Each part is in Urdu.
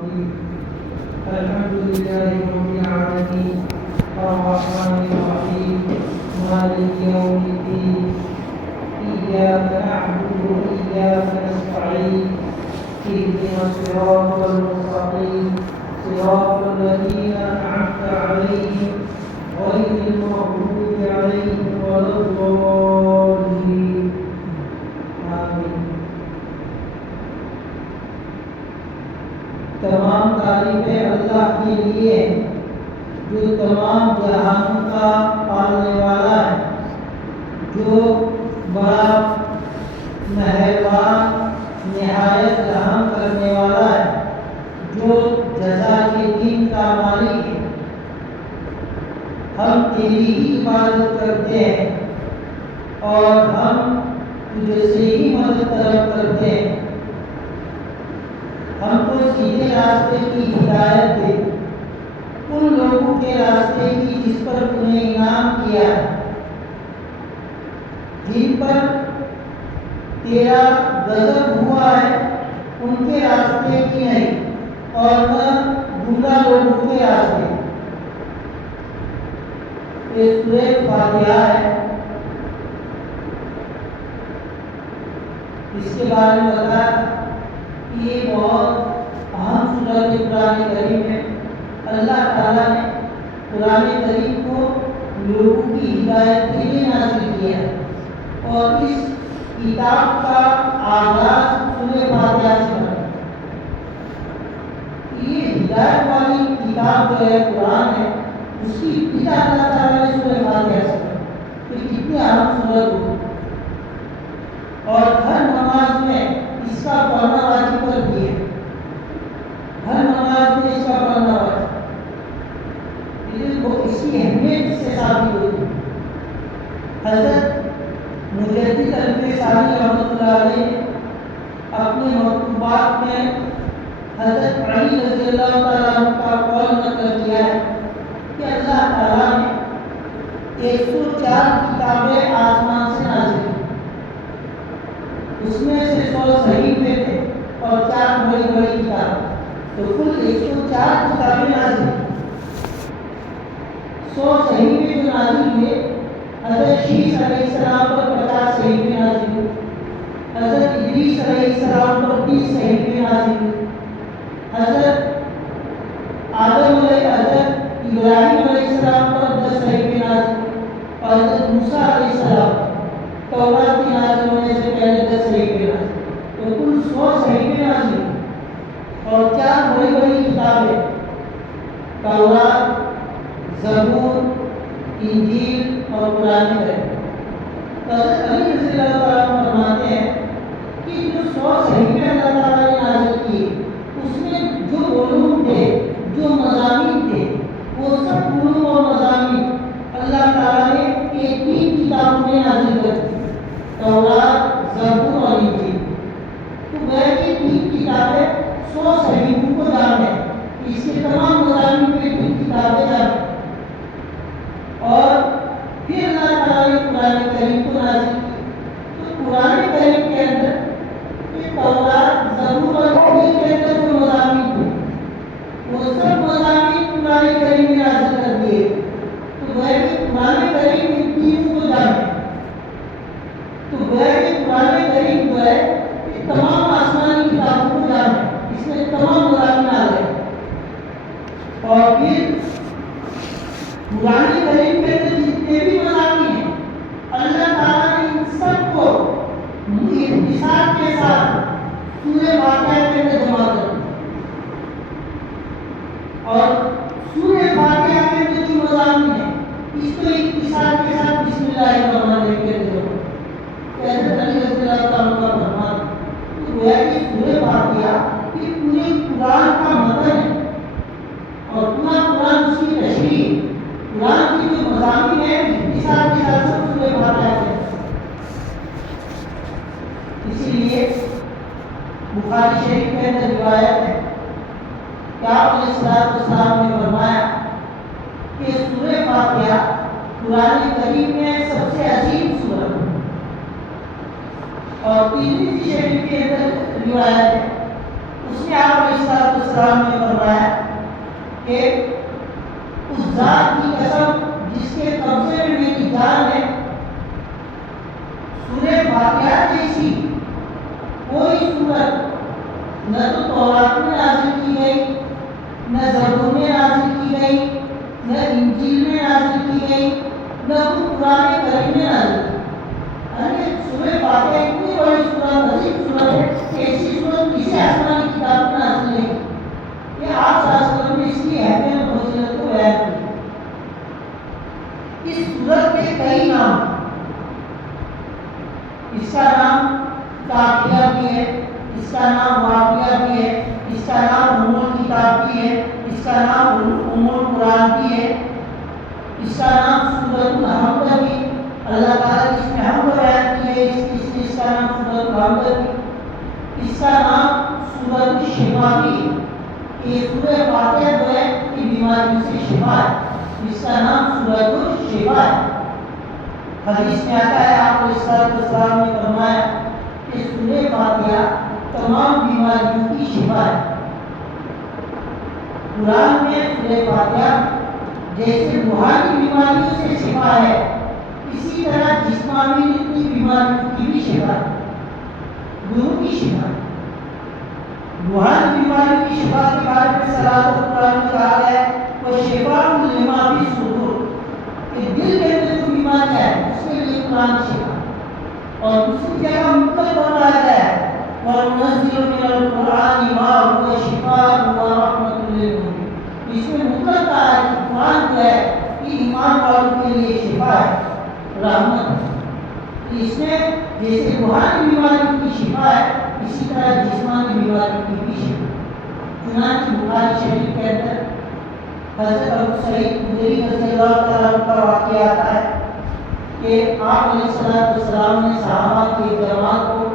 الرحيم الحمد لله رب العالمين الرحمن الرحيم مالك يوم الدين إياك نعبد وإياك نستعين اهدنا الصراط المستقيم صراط الذين أنعمت عليهم غير المغضوب عليهم ولا الضالين آمين. تمام تعریفیں اللہ کے لیے جو تمام جہان کا پالنے والا ہے، جو بڑا مہربان نہایت رحم کرنے والا ہے، جو جزا کے دن کا مالک ہے. ہم تیری ہی عبادت کرتے ہیں اور ہم تجھ سے ہی مدد طلب کرتے ہیں. ہم کو سیدھے راستے کی ہدایت دے، ان لوگوں کے راستے کی جس پر تو نے انعام کیا ہے، جن پر تیرا غضب ہوا ہے، ان کے راستے کی نہیں اور نہ گمراہ لوگوں کے راستے. یہ سورہ فاتحہ ہے. اس کے بارے میں بتایا کہ یہ بہت اہم سورۃ قرآن کریم ہے. اللہ تعالیٰ نے قرآن کریم کو لوگوں کی ہدایت کے لیے نازل کیا ہے اور اس کتاب کا آغاز سورہ فاتحہ سے ہے. یہ ہدایت والی کتاب جو ہے قرآن ہے، اس کی ابتدا اللہ تعالیٰ نے سورہ فاتحہ سے ہے. تو کتنی اہم سورت ہوگی اور ہر نماز میں اس کا پڑھنا واجب کر دیا. ہر نماز میں اس کا پڑھنا واجب. اس کی اہمیت سے ثابت ہوتی. حضرت مجدد الفسانی رحمۃ اللہ علیہ اپنے مکتوبات میں حضرت علی رضی اللہ تعالیٰ عنہ کا قول نقل کیا ہے کہ اللہ تعالیٰ نے 104 کتابیں آسمان سے نازل کی. اس میں سے 100 صحیفے تھے اور 4 بڑی بڑی کتابیں، تو کل 104 کتابیں نازل کی. 100 صحیفے جو نازل ہوئے، حضرت شیس علیہ السلام پر 50 صحیفے نازل ہوئے، حضرت ادریس علیہ السلام پر 30 صحیفے نازل ہوئے، حضرت ابراہیم علیہ السلام پر 10 صحیفے نازل ہوئے اور حضرت موسیٰ علیہ السلام تورات کی نازل ہونے سے پہلے 10 صحیفے نازل. تو کل 100 صحیفے نازل ہوئے اور 4 بڑی بڑی کتابیں، تورات، زبور، انجیل اور قرآن کریم. حضرت علی رضی اللہ تعالیٰ عنہ فرماتے ہیں کہ جو 100 صحیفے اللہ تعالیٰ نے نازل کیے، اس میں جو علوم تھے، جو مضامین تھے، وہ سب علوم اور مضامین اللہ تعالیٰ نے ایک ہی کتابوں میں نازل کر دی، تورات، زبور اور انجیل. تو گویا کہ 3 کتابیں 100 صحیفوں کو جامع، اس کے تمام مضامین پہ 3 کتابیں جامع. اور پھر اللہ تعالیٰ نے قرآن کریم کو نازل کی. تو قرآن کریم کے اندر یہ تورات، زبور اور انجیل کے اندر جو مضامین تھے، وہ سب مضامین قرآن کریم میں نازل کر دیے. تو گویا کہ قرآن کریم ان 3 کو جامع. تو گویا کہ قرآن کریم جو ہے یہ تمام آسمانی کتابوں کو جامع، اس میں تمام مضامین آ گئے. اور پھر قرآن کریم کے اندر جتنے بھی مضامین ہیں، اللہ تعالیٰ نے ان سب کو اختصار کے ساتھ سورہ فاتحہ کے اندر جمع کر دیا. اور سورہ فاتحہ کے اندر جو مضامین ہیں، اس کو اختصار کے ساتھ بسم اللہ الرحمن الرحیم کے اندر جمع. حضرت علی رضی اللہ تعالیٰ کا فرمان ہے کہ گویا کہ سورہ فاتحہ یہ پورے قرآن کا متن ہے اور پورا قرآن اس کی تشریح. قرآن کی جو مضامین ہیں اختصار کے ساتھ سب سورہ فاتحہ ہے. اسی لیے بخاری شریف کے اندر روایت ہے کہ آپ علیہ السلام نے فرمایا کہ سورہ فاتحہ قرآن کریم میں سب سے عظیم سورت ہے. اور ترمذی شریف کے اندر روایت ہے، اس میں آپ علیہ والسلام نے فرمایا کہ اس ذات کی قسم جس کے قبضے میں میری جان ہے، سورہ فاتحہ جیسی کوئی سورت نہ تو تورات میں نازل کی گئی، نہ زبور میں نازل کی گئی، نہ انجیل میں نازل کی گئی، نہ قرآن کریم میں نازل کی گئی۔ سورہ فاتحہ اتنی بڑی سورت، عظیم سورت ہے کہ ایسی سورت کسی آسمانی کتاب میں نازل نہیں کی۔ یہ آپ صلی اللہ علیہ وسلم نے اس کی اہمیت اور فضیلت کو بیان کی۔ اس سورت کے کئی نام، اس کا نام کافیہ بھی ہے، اس کا نام وافیہ بھی ہے، اس کا نام ام الکتاب بھی ہے، اس کا نام ام القرآن بھی ہے، اس کا نام سورۃ الحمد بھی، اللہ تعالیٰ اس میں حمد بیان کی ہے، اس کا نام سورۃ الحمد بھی، اس کا نام سورۃ الشفا بھی۔ یہ سورہ فاتحہ جو ہے یہ بیماریوں سے شفا ہے، اس کا نام سورۃ الشفا ہے۔ حدیث میں آتا ہے آپ علیہ السلام نے فرمایا کہ سورہ فاتحہ تمام بیماریوں کی شفا ہے۔ قرآن میں سورہ فاتحہ جیسے روحانی بیماریوں سے شفا ہے، اسی طرح جسمانی جتنی بیماریوں کی بھی شفا ہے، دونوں کی شفا ہے۔ روحانی بیماریوں کی شفا کے بارے میں صلاۃ القرآن میں کہا گیا ہے وَشِفَاءٌ لِمَا فِي الصُّدُورِ، کہ دل کے اندر جو بیماری ہے اس کے لیے قرآن شفا ہے۔ اور دوسری جگہ مطلق فرمایا گیا ہے وَنُنَزِّلُ مِنَ الْقُرْآنِ مَا هُوَ شِفَاءٌ وَرَحْمَةٌ لِّلْمُؤْمِنِينَ، اس میں مطلق کہا ہے کہ قرآن جو ہے یہ ایمان والوں کے لیے شفا ہے، رحمت ہے۔ اس میں جیسے روحانی بیماریوں کی شفا ہے، اسی طرح جسمانی بیماریوں کی بھی شفا ہے۔ چنانچہ بخاری شریف کے اندر حضرت ابو سعید خدری رضی اللہ تعالیٰ عنہ کا واقعہ آتا ہے کہ آپ علیہ السلام نے صحابہ کی جماعت کو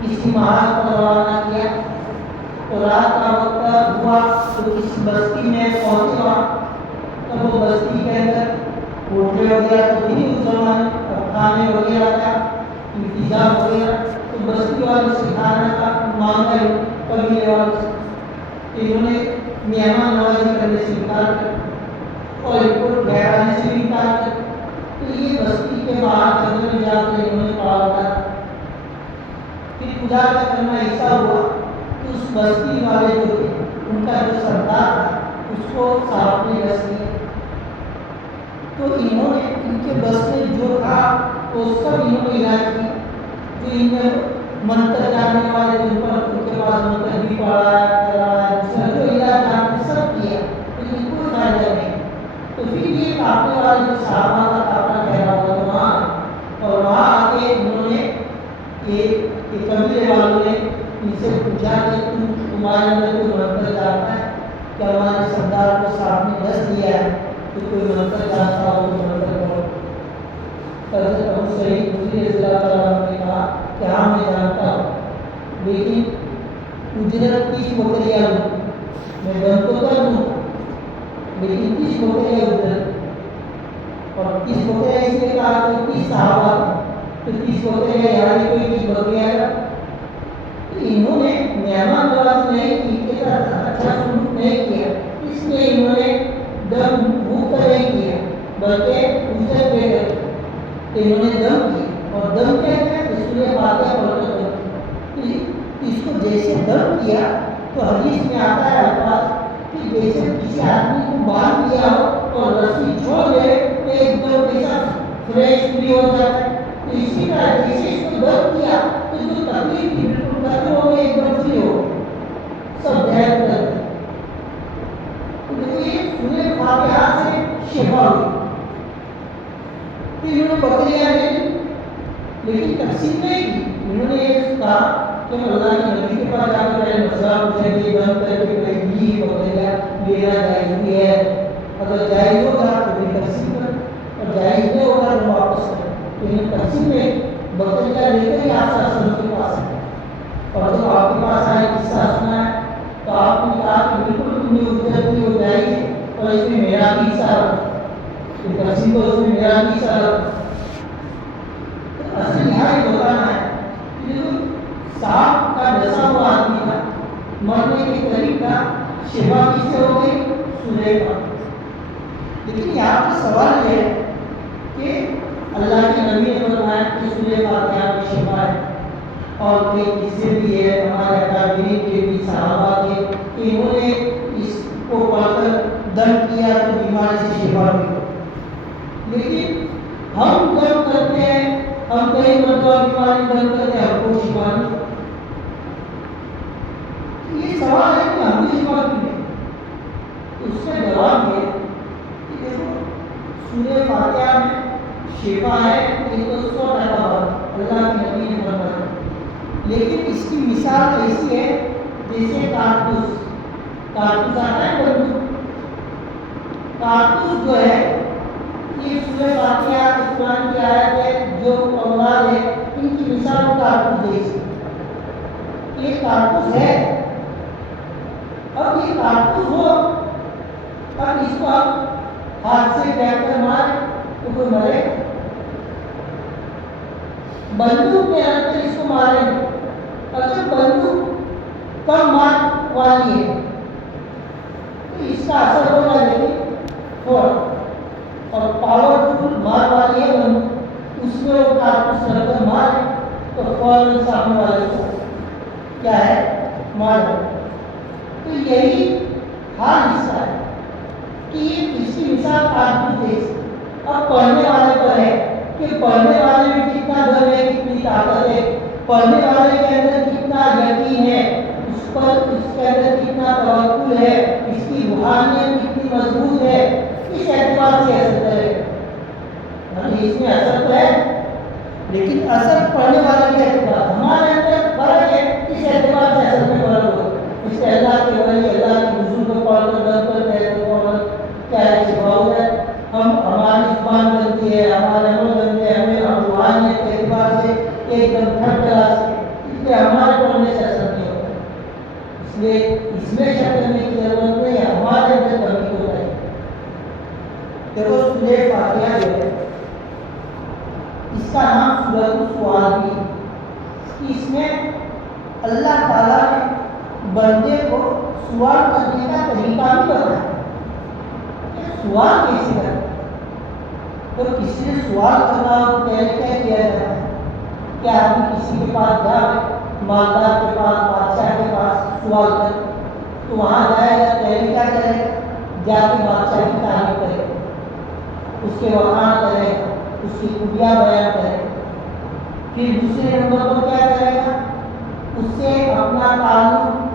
کسی محاذ پر روانہ کیا، تو رات کا وقت ہوا تو کسی بستی میں پہنچے وہاں، تو وہ بستی کے اندر ہوٹلیں وغیرہ تو نہیں اس زمانے، کھانے وغیرہ کا انتظام وغیرہ، تو بستی والوں سے کھانا کا مانگا قبیلے والوں سے، انہوں نے مہمان نوازی کرنے سے انکار کر اور ان کو ٹھہرانے سے بھی انکار کر، تو یہ بستی کے باہر جنگل میں جا کر انہوں نے پڑاؤ کرا۔ پھر گزارا کرنا ایسا ہوا کہ اس بستی والے جو تھے ان کا جو سردار تھا اس کو سانپ نے ڈس لیا، تو انہوں نے ان کے بس میں جو تھا تو سب انہوں نے علاج کیا، جو ان میں منتر جاننے والے ان پر ان کے پاس منتر بھی پڑھا ہے، جو علاج جانتے سب کیا، لیکن کوئی فائدہ نہیں۔ تو پھر یہ کافی والے جو صحابہ کا کافلا ٹھہرا ہوا تھا وہاں، اور وہاں آ کے انہوں نے قبیلے والوں نے ان سے پوچھا کہ تمہارے اندر کوئی منتر جانتا ہے کہ ہمارے سردار کو صاحب نے ڈس دیا ہے، تو کوئی منتر جانتا ہو تو منتر کرو۔ حضرت ابو سعید خدری رضی اللہ تعالیٰ عنہ نے کہا کہ ہاں میں جانتا ہوں، لیکن اجرت 30 بکریاں لوں، میں دم تو کر دوں لیکن 30 بکریاں اجرت، اور 30 بکریاں اس لیے کہا کہ 30 صحابہ تو 30 بکریاں یہاں کوئی 30 بکریاں ہے، تو انہوں نے مہمان نوازی نہیں کی، ان کے ساتھ اچھا سلوک نہیں کیا، اس لیے انہوں نے دم بھوک کر نہیں کیا بلکہ اجرت دے کر انہوں نے دم کیا، اور دم کیا ہے سورہ فاتحہ پڑھ کر دم کیا۔ اس کو جیسے دم کیا تو حدیث میں آتا ہے الفاظ کہ جیسے کسی آدمی کو باندھ دیا ہو اور رسی چھوڑ دے تو ایک دم ایسا فریش فری ہو جاتا ہے، تو اسی طرح جیسے اس کو دم کیا تو جو تکلیف تھی بالکل ختم ہو گئی، ایک دم فری ہو سب ظاہر کر دیا۔ دیکھو یہ سورہ فاتحہ سے شفا ہوئی۔ انہوں نے بکریاں لے لی لیکن تقسیم نہیں کی، انہوں نے یہ کہا کہ اللہ کے نبی کے پاس جا کر پہلے مسئلہ پوچھا کہ یہ دم کر کے کوئی بکریاں لینا جائز بھی ہے، اگر جائز ہوگا تو بھی تقسیم کر، اور جائز نہیں ہوگا تو واپس کر۔ تو انہیں تقسیم میں بکریاں لے کر ہی آپ صلی اللہ علیہ وسلم کے پاس آئے، اور جب آپ کے پاس آئے قصہ سنا ہے تو آپ نے کہا کہ بالکل تم نے اجرت کی ہو جائے گی اور اس میں میرا بھی حصہ رکھو، تقسیم تو اس میں میرا بھی حصہ رکھو۔ اصل یہاں یہ بتانا ہے کہ جو سانپ کا ڈسا ہوا آدمی تھا، مرنے کے قریب تھا، سورہ فاتحہ. لیکن یہاں پر سوال یہ ہے کہ اللہ کے نبی نے فرمایا کہ سورہ فاتحہ میں شفا ہے، اور کئی قصے بھی ہے ہمارے اکابرین کے بھی، صحابہ کے، کہ انہوں نے اس کو پڑھ کر دم کیا تو بیماری سے شفا ملی. لیکن ہم دم کرتے ہیں، ہم کئی مرتبہ بیماری دم کرتے ہیں، ہم کو شفا نہیں. یہ سوال ہے کہ ہم بھی شفا کیوں نہیں؟ اس کا جواب یہ کہ دیکھو سورہ فاتحہ میں شفا ہے، یہ تو 100% بات اللہ کے نبی نے فرمایا. لیکن اس کی مثال ایسی ہے جیسے کارتوس آتا ہے بندوق. کارتوس جو ہے یہ سورہ فاتحہ قرآن کی آیت ہے، جو اولاد ہے ان کی مثال کارتوس جیسی. یہ کارتوس ہے. اب یہ کارتوس ہو، اب اس کو ہم ہاتھ سے پھینک کر مارے تو کوئی مرے. بندوق میں رکھ کر اس کو ماریں گے. اگر بندوق کم مار والی ہے تو اس کا اثر ہوگا لیکن تھوڑا، اور پاورفل مار والی ہے بندوق، اس میں وہ کارتوس رکھ کر مارے تو فوراً سامنے والے کو کیا ہے مار دے. تو یہی حال اس کا ہے کہ یہ اس کی مثال کارتوس جیسی. اب پڑھنے والے پر ہے کہ پڑھنے والے میں کتنا دم ہے، کتنی طاقت ہے، پڑھنے والے کے اندر کتنا یقین ہے، اس پر اس کے اندر کتنا توکل ہے، اس کی روحانیت کتنی مضبوط ہے، اس اعتبار سے اثر کرے. اس میں اثر تو ہے لیکن اثر پڑھنے والے کے اعتبار، ہمارے اندر فرق ہے، اس اعتبار سے اثر میں فرق ہوگا. اس کے اللہ کے ولی، اللہ کے حضور کو پڑھ کر دم کرتے ہیں تو کیا ہے شفا ہو جائے. ہماری زبان بنتی ہے، ہمارے عمل بنتے ہیں، ہمیں روحانیت کے اعتبار سے ایک دم تھرڈ کلاس ہے، اس لیے ہمارے پڑھنے سے اثر نہیں ہوتا. اس لیے اس میں شک کرنے کی ضرورت نہیں ہے، ہمارے اندر کمی ہوتا ہے. دیکھو سورہ فاتحہ جو ہے اس کا نام سورۃ السؤال بھی ہے. اس میں اللہ تعالیٰ نے بندے کو سوال کرنے کا طریقہ بھی بتایا. سوال کیسے کرنا؟ تو کسی نے سوال کرنا ہو تو پہلے کیا کیا جاتا ہے؟ کیا آدمی کسی کے پاس جائے، مالدار کے پاس، بادشاہ کے پاس سوال کر تو وہاں جائے گا، پہلے کیا کرے گا؟ جا کے بادشاہ کی تعریف کرے گا، اس کے وقار کرے گا، اس کی خوبیاں بیان کرے گا. پھر دوسرے نمبر پر کیا کرے گا؟ اس سے اپنا تعلق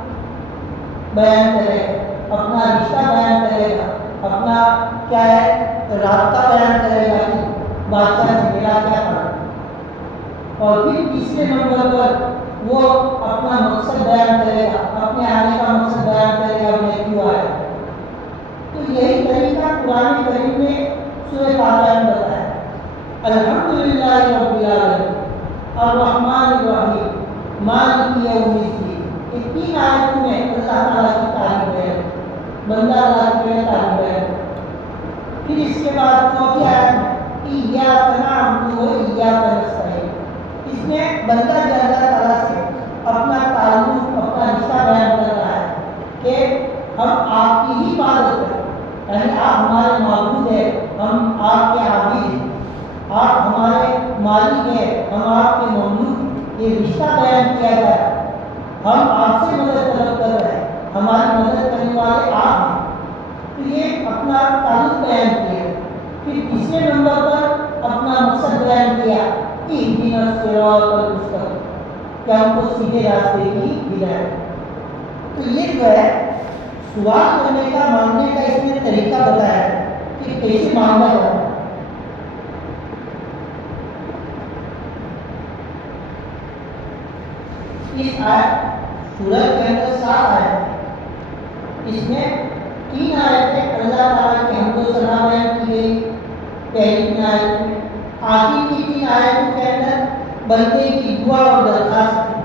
بیان کرے گا، اپنا رشتہ بیان کرے گا، اپنا کیا ہے رابطہ بیان کرے گا کہ بادشاہ سے میرا کیا کرنا. اور پھر تیسرے نمبر پر وہ اپنا مقصد بیان کرے گا، اپنے آنے کا مقصد بیان کرے گا، میں کیوں آیا. تو یہی طریقہ قرآن کریم میں سورہ فاتحہ میں بتایا. الحمدللہ رب العالمین الرحمن الرحیم مالک یوم الدین. یہ تین آیتوں میں اللہ تعالیٰ کی تعریف ہے، بندہ اللہ کی تعریف ہے. پھر اس کے بعد چوتھی آیت میں ایاک نعبد و ایاک نستعین. اس میں بندہ جو اللہ تعالیٰ سے اپنا تعلق، اپنا رشتہ بیان کر رہا ہے کہ ہم آپ کی ہی عبادت کریں، یعنی آپ ہمارے معبود ہیں، ہم آپ کے عابد ہیں، آپ ہمارے مالک ہیں، ہم آپ کے مملوک. یہ رشتہ بیان کیا جائے، ہم آپ سے مدد طلب کر رہے ہیں، ہماری مدد کرنے والے آپ ہیں. تو یہ اپنا تعلق بیان کیا. پھر تیسرے نمبر پر اپنا مقصد بیان کیا، اہدنا الصراط المستقیم، کہ ہم کو سیدھے راستے کی ہدایت. تو یہ جو ہے سوال کرنے کا، مانگنے کا اس میں طریقہ بتایا ہے کہ کیسے مانگا جاتا ہے. اس سورت کے اندر 7 آیت، اس میں 3 آیتیں اللہ تعالیٰ کی حمد و ثنا بیان کی گئی پہلی 3 آیت میں. آخر کی 3 آیتوں کے اندر بندے کی دعا اور درخواست ہے،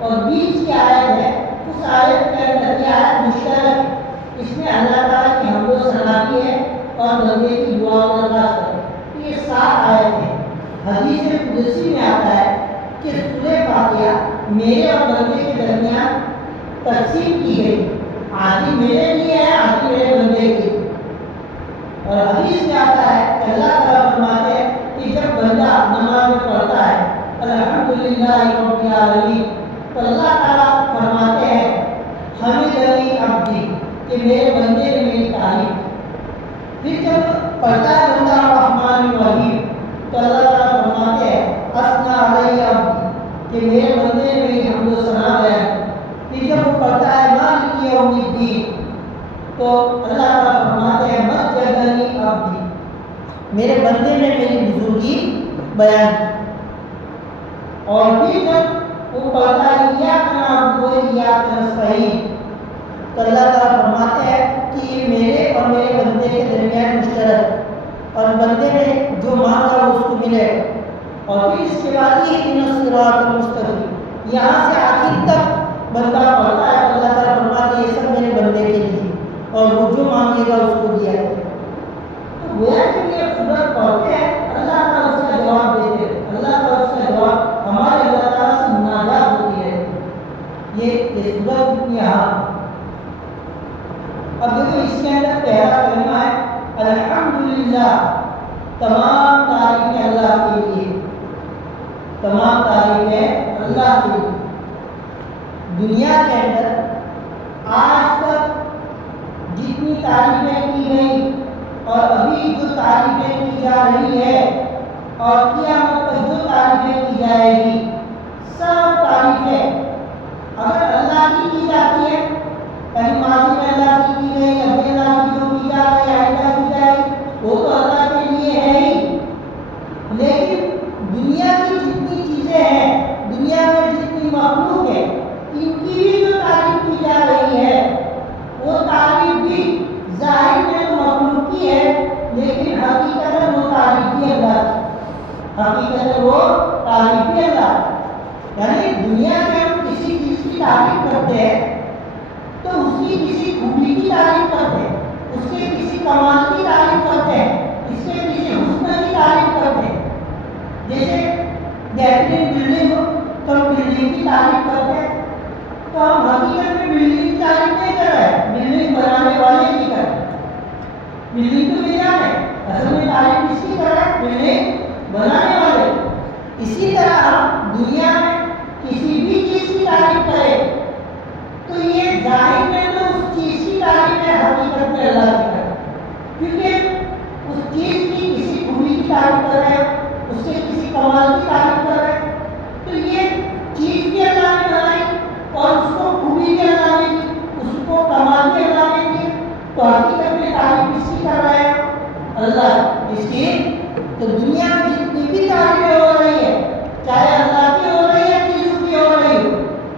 اور بیچ کی آیت ہے، اس آیت کے اندر یہ آیت مشترک ہے، اس میں اللہ تعالیٰ کی حمد و ثنا بھی ہے اور بندے کی دعا اور درخواست ہے. یہ 7 آیت ہے. حدیث قدسی میں آتا ہے کہ سورہ فاتحہ میرے اور بندے کے درمیان تقسیم کی گئی، آدھی میرے لیے ہے، آدھی میرے بندے کے. اللہ تعالیٰ فرماتے ہیں کہ جب بندہ نماز میں پڑھتا ہے الحمدللہ رب العالمین، تو اللہ تعالیٰ فرماتے ہیں حمدنی عبدی، کہ میرے بندے نے میری تعریف۔ پھر جب پڑھتا ہے بندہ الرحمن الرحیم، تو اللہ تعالیٰ فرماتے ہیں اثنی علی عبدی، کہ میرے بندے نے میری حمد و ثنا بیان۔ پھر جب وہ پڑھتا ہے مالک یوم الدین، تو اللہ تعالیٰ فرماتے ہیں مجدنی عبدی، میرے بندے نے میری بزرگی بیان۔ اور پھر جب وہ پڑھتا ہے ایاک نعبد و ایاک نستعین، تو اللہ تعالیٰ فرماتے ہیں کہ یہ میرے اور میرے بندے کے درمیان مشترک، اور بندے نے جو مانگا وہ اس کو ملے۔ اور پھر اس کے بعد اہدنا الصراط المستقیم، یہاں سے آخر تک بندہ پڑھتا ہے، اللہ تعالیٰ فرماتے ہیں یہ سب میرے بندے کے لیے، اور وہ جو مانگے گا اس کو دیا جائے گا۔ تو گویا کہ یہ سورت پڑھتے ہیں، اللہ تعالیٰ اس کا جواب دیتے ہیں، اللہ تعالیٰ اس کا جواب ہمارے اللہ تعالیٰ سے مناجات ہوتی ہے۔ یہ سورت کتنی اہم۔ اب دیکھو اس کے اندر پہلا کلمہ ہے الحمدللہ، تمام تعریفیں اللہ کے لیے، تمام تعریفیں اللہ کے لیے۔ دنیا کے اندر آج تک جتنی تعریفیں کی گئی اور ابھی جو تعریفیں کی جا رہی ہے اور قیامت تک جو تعریفیں کی جائے گی، سب تعریفیں اگر اللہ کی جاتی ہے، یعنی ماضی میں اللہ کی گئی، ابھی اللہ کی جو کی جا رہی ہے، آئندہ کی جائے گی، وہ تو اللہ کے لیے ہے ہی۔ لیکن دنیا کی جتنی چیزیں ہیں، دنیا میں جتنی مخلوق ہے، ان کی بھی جو تعریف کی جا رہی ہے، وہ تعریف بھی ظاہر میں تو مخلوق کی ہے، لیکن حقیقت وہ تعریف بھی اللہ کی، حقیقت وہ تعریف بھی اللہ کی۔ یعنی دنیا میں ہم کسی چیز کی تعریف کرتے ہیں تو اس کی کسی خوبی کی تعریف کرتے ہیں، اس کے کسی کمال کی تعریف کرتے ہیں، اس کے کسی حسن کی تعریف کرتے ہیں۔ جیسے بہترین بلڈنگ ہو تو ہم بلڈنگ کی تعریف کرتے ہیں، تو ہم حقیقت میں بلڈنگ کی تعریف نہیں کر رہے، بلڈنگ بنانے والے کی کر رہے۔ بلڈنگ تو مل جانے، اصل میں تعریف کس کی کر رہے ہیں؟ بلڈنگ بنانے والے۔ اسی طرح ہم دنیا میں کسی بھی چیز کی تعریف کریں تو یہ ظاہر میں تو اس چیز کی تعریف ہے، حقیقت میں اللہ کی کریں، کیونکہ اس چیز کی کسی خوبی کی تعریف کر رہے ہیں، اس کے کسی کمال کی تعریف کر رہے ہیں، تو یہ چیز بھی اللہ نے بنائی اور اس کو خوبی بھی اللہ نے دی، اس کو کمال بھی اللہ نے دی، تو حقیقت میں تعریف کس کی کر رہے ہیں؟ اللہ اس کی۔ تو دنیا میں جتنی بھی تعریفیں ہو رہی ہے، چاہے اللہ کی ہو رہی ہے چیزوں کی ہو رہی ہے،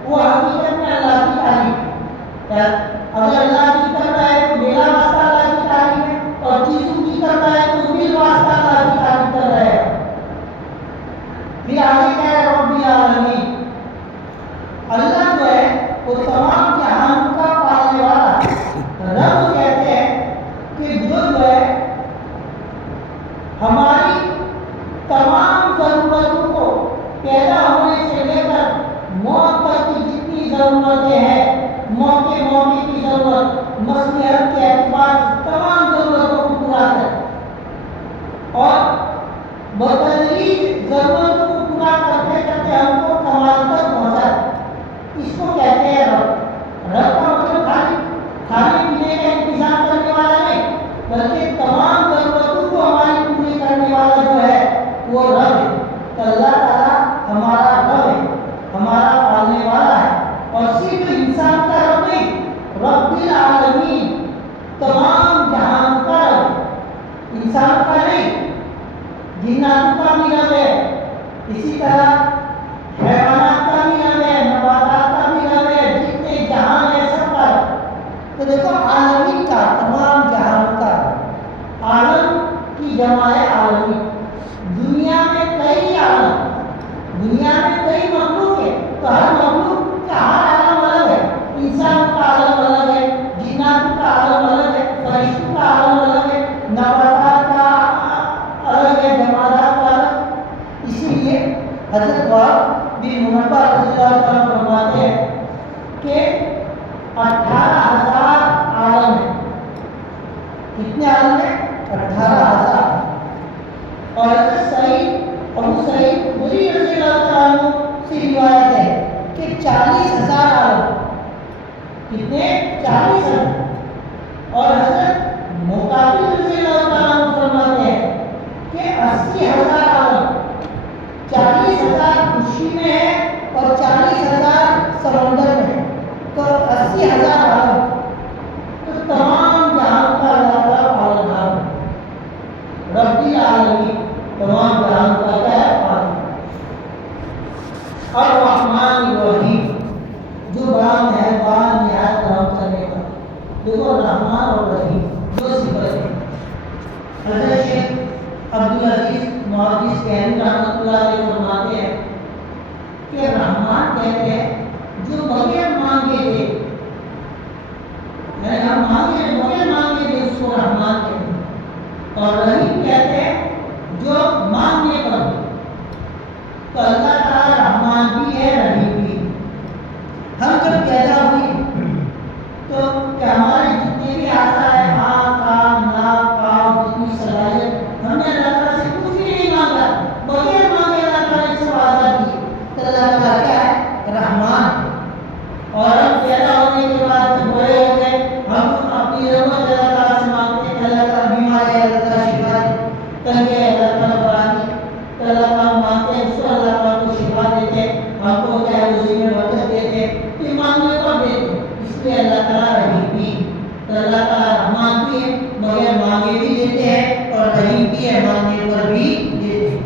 وہ حقیقت میں اللہ کی تعریف ہے۔ اگر اللہ کی کر رہا ہے تو بلا واسطہ اللہ کی تعریف ہے، اور چیزوں کی کر رہا ہے تو بلا واسطہ اللہ کی تعریف کر رہا ہے۔ پھر آگے کیا ہے؟ رب العالمین، اللہ جو ہے وہ تمام جہان کا پالنے والا ہے۔ رب کہتے ہیں کہ جو ہے ہماری تمام ضرورتوں کو پیدا ہونے سے لے کر موت تک کی جتنی ضرورتیں ہیں، موقع کی ضرورت، مصلحت کے اعتبار سے تمام ضرورتوں کو پورا کرے، اور بتدریج ضرورتوں کو پورا کرتے کرتے ہم کو کمال تک پہنچائے، اس کو کہتے ہیں رب۔ رب کا مطلب کھانے پینے کا انتظام کرنے والا نہیں، بلکہ تمام ضرورتوں کو ہماری پوری کرنے والا جو ہے وہ رب ہے۔ تو اللہ تعالیٰ ہمارا رب ہے، ہمارا پالنے والا ہے، اور صرف انسان کا رب نہیں، رب العالمین، تمام جہان کا رب، انسان کا نہیں، جنات کا بھی رب ہے، اسی طرح حیوانات کا بھی رب ہے، نباتات کا بھی رب ہے، جتنے جہان ہے سب کا رب۔ تو دیکھو عالمین کا، تمام جہان کا، عالم کی جمع ہے عالمی۔ دنیا میں کئی عالم، دنیا میں کئی مخلوق ہے، تو ہر مخلوق کا ہر عالم الگ ہے، انسان کا عالم الگ ہے، جنات کا عالم الگ ہے، فرشتوں کا عالم الگ ہے، نباتات کا الگ ہے، جمادات کا الگ۔ اسی لیے حضرت وہب بن منبہ رضی اللہ عنہ فرماتے ہیں کہ 18,000 عالم ہیں، 40 ہزار، اور حضرت مقابل رضی اللہ تعالیٰ عنہ فرماتے ہیں کہ 80,000 عالم، 40,000 خوشی میں ہے اور 40,000 سمندر میں ہے، تو 80,000 عالم، تو تمام جہان کا اللہ تعالیٰ پالنہار رب العالمین، تمام جہان کا کیا ہے پالنہار۔ الرحمن الرحیم، جو بڑا مہربان نہایت رحم کرنے والا۔ دیکھو رحمان اور رحیم دو صفت ہیں۔ حضرت شیخ عبدالعزیز محدث کہنی رحمۃ اللہ علیہ فرماتے ہیں کہ رحمان کہتے ہیں جو بغیر مانگے دے، یعنی ہم مانگے بغیر مانگے دے اس کو رحمان کہتے ہیں، اور رحیم کہتے ہیں جو مانگنے پر دے۔ تو اللہ تعالیٰ رحمان بھی ہے، رحیم بھی ہے۔ ہم جب پیدا ہوئے تو کہ ہمارے جتنے بھی آتا ہے آنکھ کان ناک پاؤں جتنی صلاحیت، ہم نے اللہ تعالیٰ سے کچھ بھی نہیں مانگا، بغیر مانگے اللہ تعالیٰ نے سب آزاد دی۔ تو اللہ تعالیٰ کیا ہے؟ رحمان۔ اور ہم پیدا ہونے کے بعد جب بڑے ہو گئے، ہم اپنی ضرورت اللہ تعالیٰ سے مانگتے ہیں، اللہ تعالیٰ بیمار ہے اللہ تعالیٰ شفا دے، تنگ ہے اللہ تعالیٰ برانی، تو اللہ تعالیٰ مانگتے ہیں اس کو، اللہ تعالیٰ کو شفا دیتے ہیں، ہم کو کیا ہے اسی میں برکت دیتے ہیں، یہ مانگنے پر دیتے ہیں۔ اس لیے اللہ تعالیٰ رحیم بھی، تو اللہ تعالیٰ رحمان بھی ہے، مگر مانگے بھی دیتے ہیں، اور رحیم بھی ہے، مانگنے پر بھی دیتے ہیں۔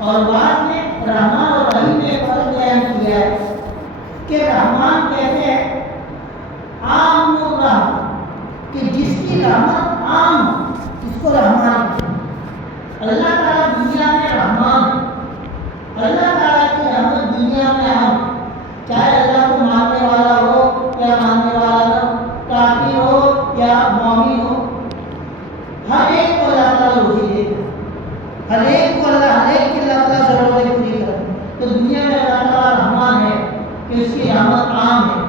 اور بعد میں رحمان اور رحیم نے فرق بیان کیا ہے کہ رحمان کہتے ہیں عام الرحم، کہ جس کی رحمت عام، اس کو رحمان کہتے ہیں۔ اللہ تعالیٰ دنیا میں رحمان، اللہ تعالیٰ کی رحمت دنیا میں ہم، چاہے اللہ کو ماننے والا ہو یا ماننے والا نہ ہو، کافر ہو یا مومن ہو، ہر ایک کو اللہ تعالیٰ روزی دیتا ہے، ہر ایک کو ہر ایک کی اللہ تعالیٰ ضرورتیں پوری کرتا ہے۔ تو دنیا میں اللہ تعالیٰ رحمان ہے کہ اس کی رحمت عام ہے،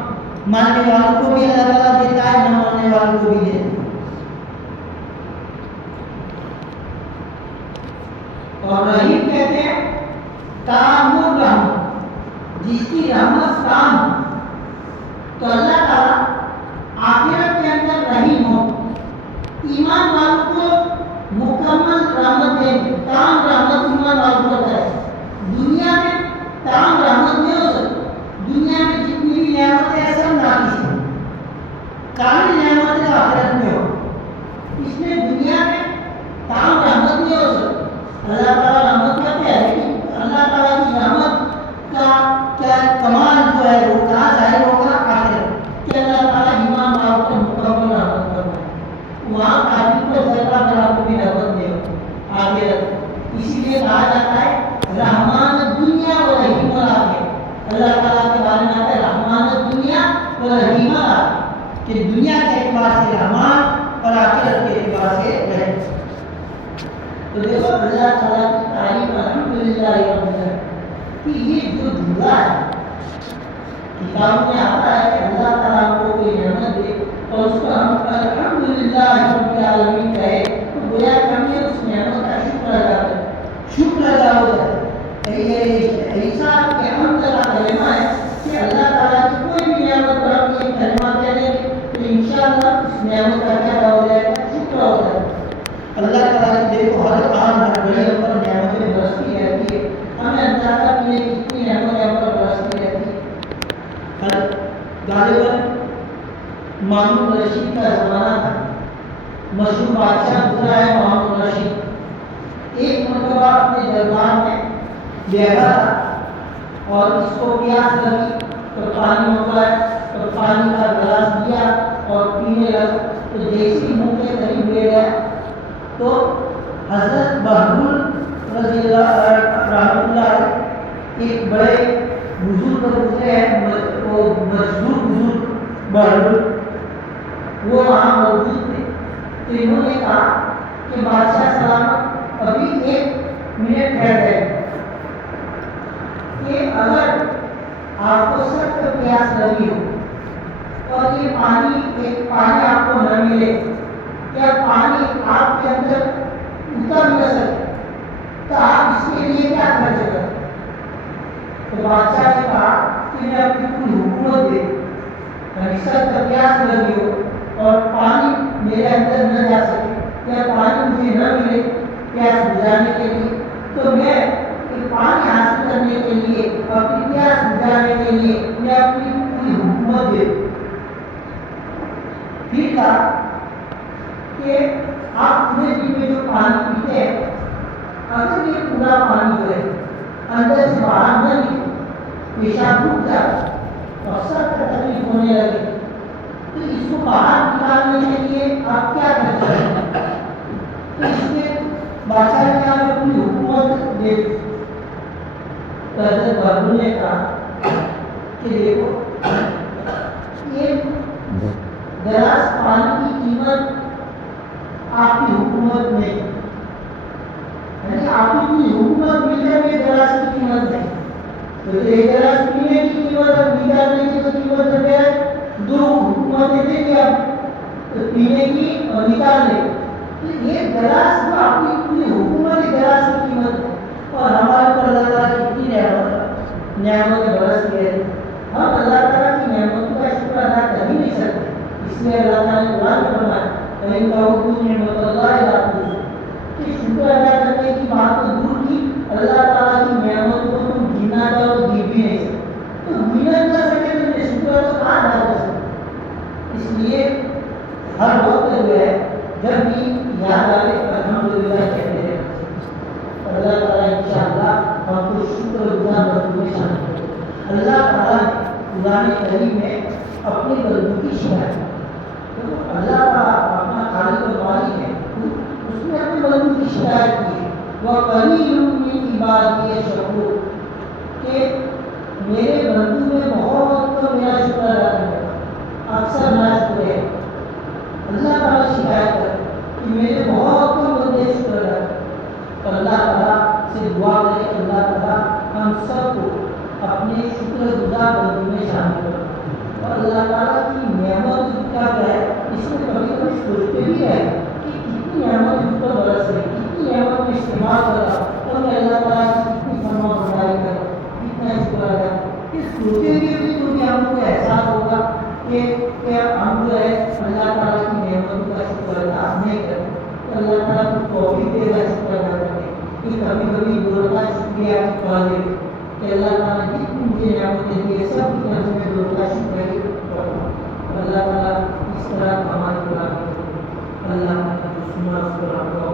ماننے والوں کو بھی اللہ تعالیٰ دیتا ہے، نہ ماننے والوں کو بھی دیتا ہے۔ اور رحیم کہتے ہیں تام الرحم، جس کی رحمت تام۔ تو اللہ تعالیٰ آخرت کے اندر رحیم ہو، ایمان والوں کو مکمل رحمت دے، تام رحمت ایمان والوں کو ہے۔ دنیا میں تام رحمت نہیں ہو سکتی، دنیا میں جتنی بھی نعمتیں ہیں سب ناقص ہیں، کامل نعمتیں آخرت میں ہو، اس لیے دنیا میں تام رحمت نہیں ہو سکتی۔ اللہ تعالیٰ رحمت کرتے ہیں، لیکن اللہ تعالیٰ کی رحمت کا کیا کمال جو ہے وہ کہاں ظاہر ہوگا؟ آخرت کہ اللہ تعالیٰ ایمان والوں کو مکمل رحمت کرتا ہے، وہاں کافر کو ذرہ برابر بھی رحمت نہیں ہوتی آخرت۔ اسی لیے کہا جاتا ہے رحمان دنیا و رحیم الآخرہ، اللہ تعالیٰ کے بارے میں آتا ہے رحمان دنیا و رحیم الآخرہ، کہ دنیا کے اعتبار سے رحمان اور آخرت کے اعتبار سے رحیم۔ تو دیکھو اللہ تعالیٰ کی تعریف الحمدللہ رب العالمین کہ یہ جو جملہ ہے کتاب میں آتا ہے کہ اللہ تعالیٰ کو کوئی نعمت دے اور اس کو ہم الحمدللہ رب العالمین کہے، تو گویا کہ ہم نے اس نعمت کا شکر ادا کریں، شکر ادا ہو جائے۔ یہ عیسیٰ کے حمد کا کلمہ ہے کہ اللہ تعالیٰ کی کوئی بھی نعمت پر ہم یہ کلمہ کہہ دیں تو انشاءاللہ اس نعمت کا کیا ہو جائے گا؟ شکر ہو جائے گا۔ اللہ تعالیٰ کی دیکھو ہر آن ہر گھڑی ہم پر نعمتیں برستی رہتی ہے، ہمیں اندازہ کیے کتنی نعمتیں ہم پر برستی رہتی ہے۔ غالباً مامون رشید کا زمانہ تھا، مشہور بادشاہ گزرا ہے مامون رشید، ایک مرتبہ اپنے دربار میں بیٹھا تھا اور اس کو پیاس لگی تو پانی منگوایا، تو پانی کا گلاس دیا اور پینے لگا، تو جیسے منہ کے قریب لے گیا تو حضرت بہبول رضی اللہ رحمۃ اللہ علیہ ایک بڑے بزرگ گزرے ہیں، وہ مشہور بزرگ بہبول، وہ وہاں موجود تھے، تو انہوں نے کہا کہ بادشاہ سلامت ابھی 1 منٹ ٹھہر جائے کہ اگر آپ کو سخت پیاس لگی ہو اور یہ پانی آپ کو نہ ملے یا پانی آپ کے اندر اتر نہ سکے تو آپ اس کے لیے کیا کر سکتے؟ تو بادشاہ نے کہا کہ میں اپنی پوری حکومت دے، یعنی سخت پیاس لگی ہو اور پانی میرے اندر نہ جا سکے یا پانی مجھے نہ ملے پیاس بجھانے کے لیے، تو میں پانی حاصل کرنے کے لیے، اپنی پیاس بجھانے کے لیے میں اپنی پوری حکومت دے دوں۔ پھر کہا کہ آپ پورے دن میں جو پانی پیتے ہیں، اگر یہ پورا پانی جو ہے اندر سے باہر نہ نکلے، پیشاب رک جائے اور سخت تکلیف ہونے لگے، تو اس کو باہر نکالنے کے لیے آپ کیا کرتے ہیں؟ تو اس کے بادشاہ نے کہا میں پوری حکومت دے دوں۔ تو حضرت بہادر نے کہا کہ دیکھو، ایک گلاس پانی کی قیمت آپ کی حکومت نہیں، یعنی آپ کی پوری حکومت مل کر ایک گلاس کی قیمت نہیں۔ تو ایک گلاس پینے کی قیمت اور نکالنے کی قیمت جو ہے دو حکومتیں دیں گے آپ، تو پینے کی اور نکالنے کی ایک گلاس جو آپ کی پوری حکومت گلاس کی قیمت ہے۔ اور ہمارے پر اللہ تعالیٰ کتنی نعمتیں برس گئے، ہم اللہ تعالیٰ کی نعمتوں کا شکر ادا کر ہی نہیں سکتے۔ اس لیے اللہ تعالیٰ نے قرآن میں فرمایا وَإِن تَعُدُّوا نِعْمَتَ اللَّهِ لَا تُحْصُوهَا، کہ شکر ادا کرنے کی بات تو دور کی، اللہ تعالیٰ کی نعمتوں کو تم گننا چاہو تو گر بھی نہیں سکتے، تو گنا نہ سکے تو یہ شکر تو کہاں ادا کر سکتے۔ اس لیے ہر وقت جو ہے جب بھی یاد آئے الحمدللہ کہتے ہیں، اللہ تعالیٰ انشاءاللہ ہم کو شکر گزار بندوں میں شامل کرے۔ اللہ تعالیٰ قرآن کریم میں اپنے بندوں کی شکایت، اللہ تعالیٰ اپنا خالق و مالک ہے، اس نے اپنے بندوں کی شکایت کی ہے وَقَلِيلٌ مِّنْ عِبَادِيَ الشَّكُورُ، کہ میرے بندوں میں بہت تو میرا شکر ادا کرنے کا اکثر ناشکر ہے۔ اللہ تعالیٰ شکایت کر کہ میرے بہت تو بندے شکر ادا کریں، اور اللہ تعالیٰ سے دعا کرے کہ اللہ تعالیٰ ہم سب کو اپنے شکر گزار بندوں میں شامل کرے۔ اور اللہ تعالیٰ کی نعمت کا ہے، اس میں کبھی کبھی سوچتے بھی ہے کہ کتنی نعمت ان پر برس ہے، کتنی نعمت میں استعمال کر رہا، اور میں اللہ تعالیٰ کی کتنی فرما برداری کر رہا، کتنا شکر ادا کہ سوچیں گے بھی تو بھی ہم کو احساس ہوگا کہ ہم جو ہے اللہ تعالیٰ کی نعمتوں کا شکر ادا نہیں کرتے۔ تو اللہ تعالیٰ کو توفیق دے گا شکر ادا کرنے کہ کبھی کبھی دو کا شکریہ پا لے کہ اللہ تعالیٰ جتنی مجھے نعمتیں دی ہے سب کی طرف سے میں دو کا شکریہ کروں۔ اللہ تعالیٰ اس طرح ہماری قرآن اللہ تعالیٰ